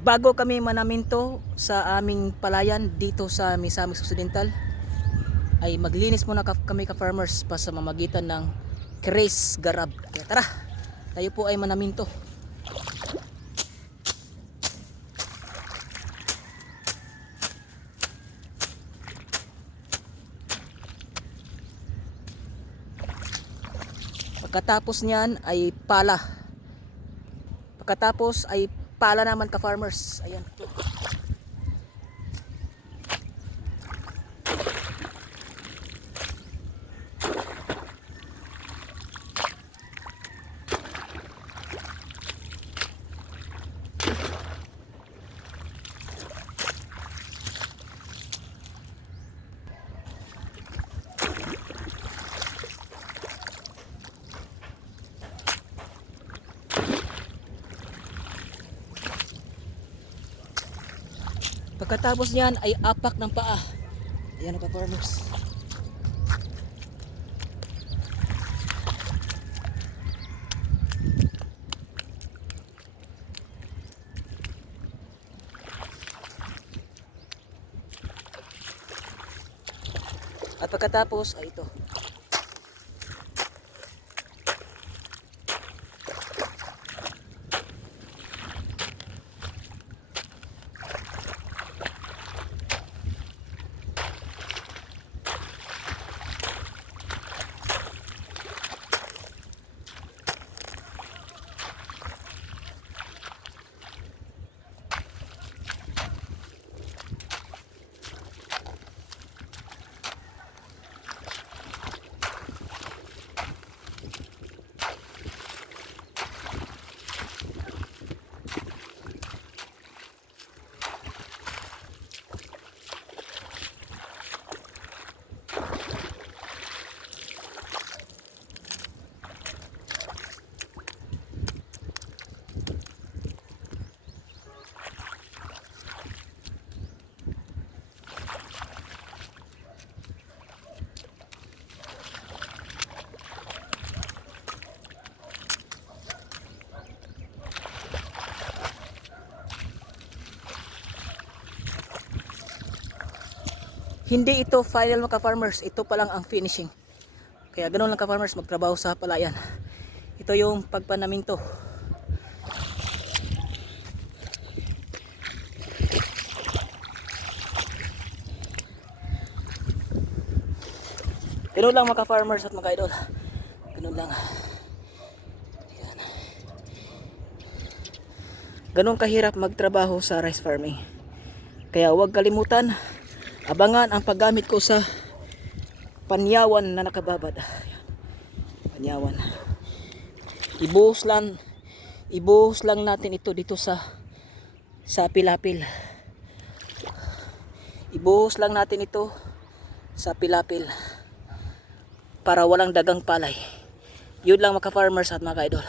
Bago kami manaminto sa aming palayan dito sa Misamis Occidental, ay maglinis muna kami ka-farmers pa sa mamagitan ng Chris Garab. Kaya tara, tayo po ay manaminto. Pagkatapos niyan ay pala. Pagkatapos ay pala naman ka-farmers. Ayan. Pagkatapos niyan ay apak ng paa. Ayan ang ka-farmers. At pagkatapos ay ito. Hindi ito final mga ka-farmers, ito pa lang ang finishing. Kaya ganoon lang ka-farmers magtrabaho sa palayan. Ito yung pagpanaminto. Ganoon lang mga ka-farmers at mga idol. Ganoon lang. Ayan. Ganoon kahirap magtrabaho sa rice farming. Kaya huwag kalimutan, abangan ang paggamit ko sa panyawan na nakababad. Panyawan. Ibuhos lang natin ito dito sa pilapil. Ibuhos lang natin ito sa pilapil para walang dagang palay. Yun lang mga farmers at mga idol.